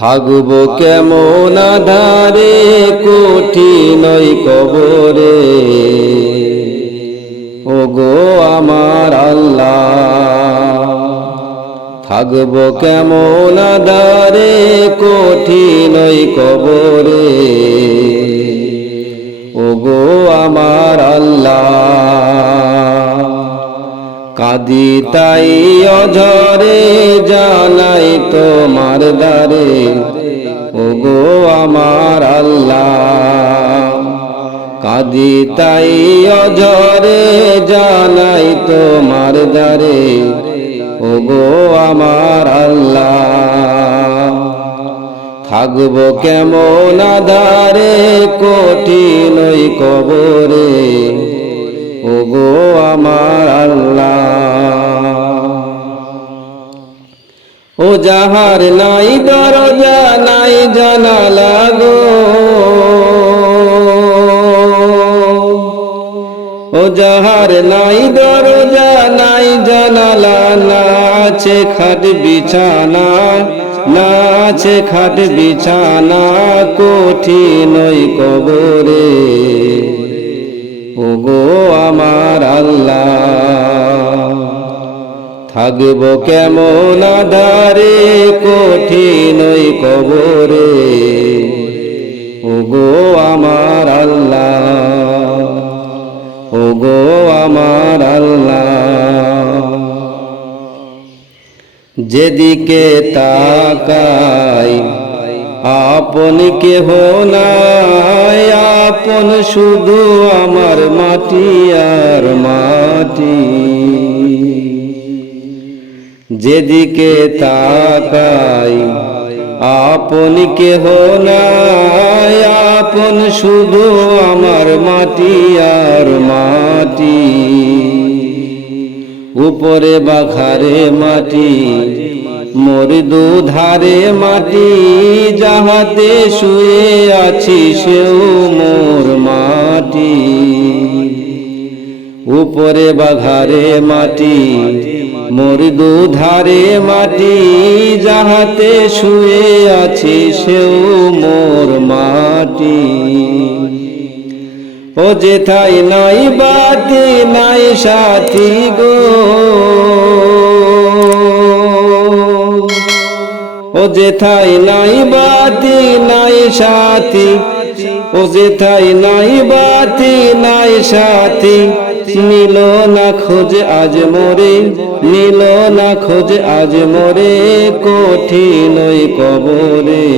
থাকবো কেমন আধারে কঠিন ওই কবরে, ওগো আমার আল্লাহ। থাকবো কেমন আধারে কঠিন ওই কবরে, ওগো আমার আল্লাহ। কাঁদি তাই অঝরে জানাই তোমার দ্বারে, ওগো আমার আল্লাহ। কাঁদি তাই অঝরে জানাই তোমার দ্বারে, ওগো আমার আল্লাহ। থাকবো কেমন আধারে কঠিন ওই কবরে, ওগো আমার আল্লাহ। ও যাহার নাই দরজা নাই জানালা গো, ও যাহার নাই দরজা নাই জানালা, না আছে খাট বিছানা, না আছে খাট বিছানা কঠিন ওই কবরে, ওগো আমার আল্লাহ। থাকবো কেমন আধারে কঠিন ওই কবরে, ওগো আমার আল্লাহ, ওগো আমার আল্লাহ। যেদিকে তাকাই আপন কেহ নাই, আপন শুধু আমার মাটি আর মাটি। যেদিকে তাকাই আপন কেহ নাই, আপন শুধু আমার মাটি আর মাটি। উপরে বাঘারে মাটি মোর দুধারে মাটি, যাহাতে শুয়ে আছি সেও মোর মাটি। উপরে বাঘারে মাটি মোর দুধারে মাটি, যাহাতে শুয়ে আছি সেও মোর মাটি। ও যেথায় নাই বাতি নাই সাথী গো, ও যেথায় নাই বাতি নাই সাথী, ও যেথায় নাই বাতি নাই সাথী। নীল না খোঁজ আজ মোরে, নীল না খোঁজ আজ মোরে কঠিন ওই কবরে,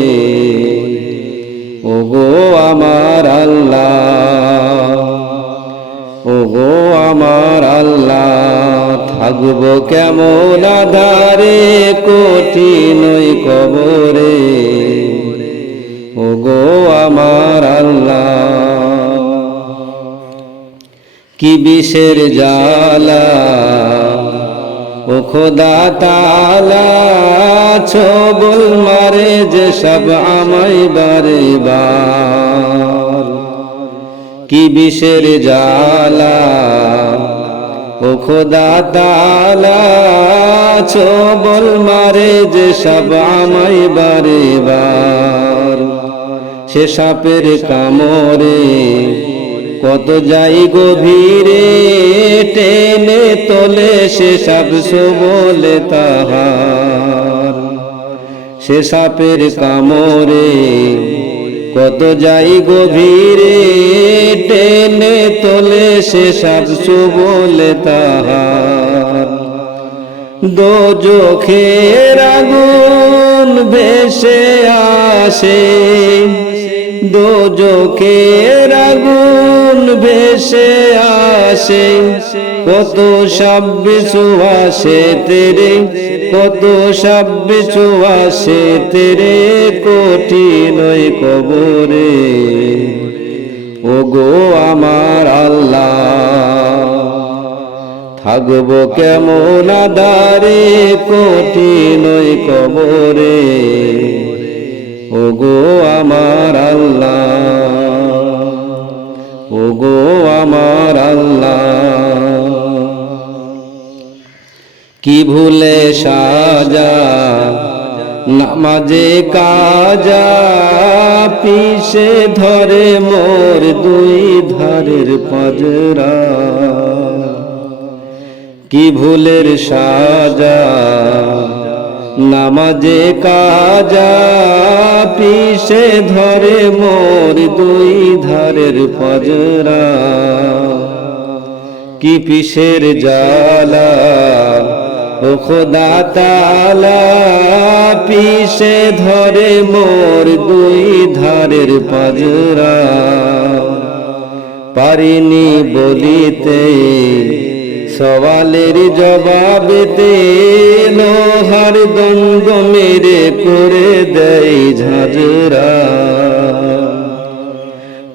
ওগো আমার আল্লাহ, ওগো আমার আল্লাহ। থাকবো কেমন আধারে কঠিন ওই কবরে, ওগো আমার আল্লাহ। কি বিষের জ্বালা ও খোদা তাআলা, ছবল মারে যে সব আমায় বারে বার। কি বিষের জ্বালা ও খোদা তাআলা, ছবল মারে যে সব আমায় বারে বার। সে সাপের কামড়ে কত যাই গভীরে, টেনে তোলে সে সাপ সবলে তাহার। সে সাপের কামড়ে কত যাই গভীরে, টেনে তোলে সে সাপ সবলে তাহার। দোজখের আগুন ভেসে আসে, দোজখের আগুন ভেসে আসে। কত সাপ বিচ্ছু আসে তেরে, কত সাপ বিচ্ছু আসে তেরে কঠিন ওই কবরে, ওগো আমার আল্লাহ। থাকবো কেমন আধারে কঠিন ওই কবরে, ওগো আমার আল্লাহ, ওগো আমার আল্লাহ। কি ভুলে সাজা নামাজে কাজা পিছে ধরে মোর দুই ধারের পাজরা, কি ভুলের সাজা নামাজে কাজা পিছে ধরে মোর দুই ধারের পাজরা, কি পিসের জ্বালা ও খোদা তাআলা পিছে ধরে মোর দুই ধারের পাজরা, পারিনি বলিতে সওয়ালের জবাবেতে লোহার দণ্ড মেরে করে দেয় ঝাঁঝরা,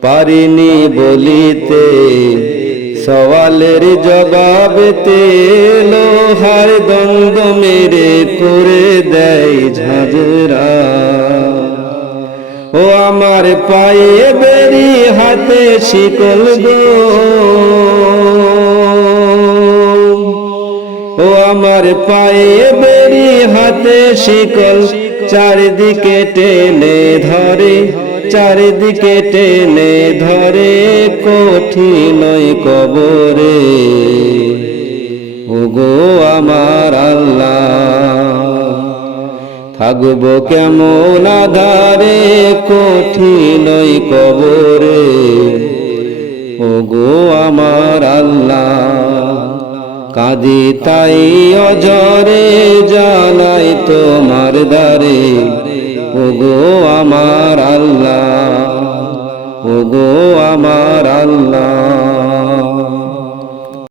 পারিনি বলিতে সওয়ালের জবাবেতে লোহার দণ্ড মেরে করে দেয় ঝাঁঝরা। ও আমার পায়ে বেরি হাতে শিকল গো, ও আমার পায়ে বেরি হাতে শিকল, চারিদিকে টেনে ধরে, চারিদিকে টেনে ধরে কঠিন কবরে। ওগো আমার আল্লাহ থাকবো কেমন আধারে কঠিন কবরে। ওগো আমার আল্লাহ কাঁদি তাই অজরে জানাই তোমার দ্বারে। ওগো আমার আল্লাহ, ওগো আমার আল্লাহ।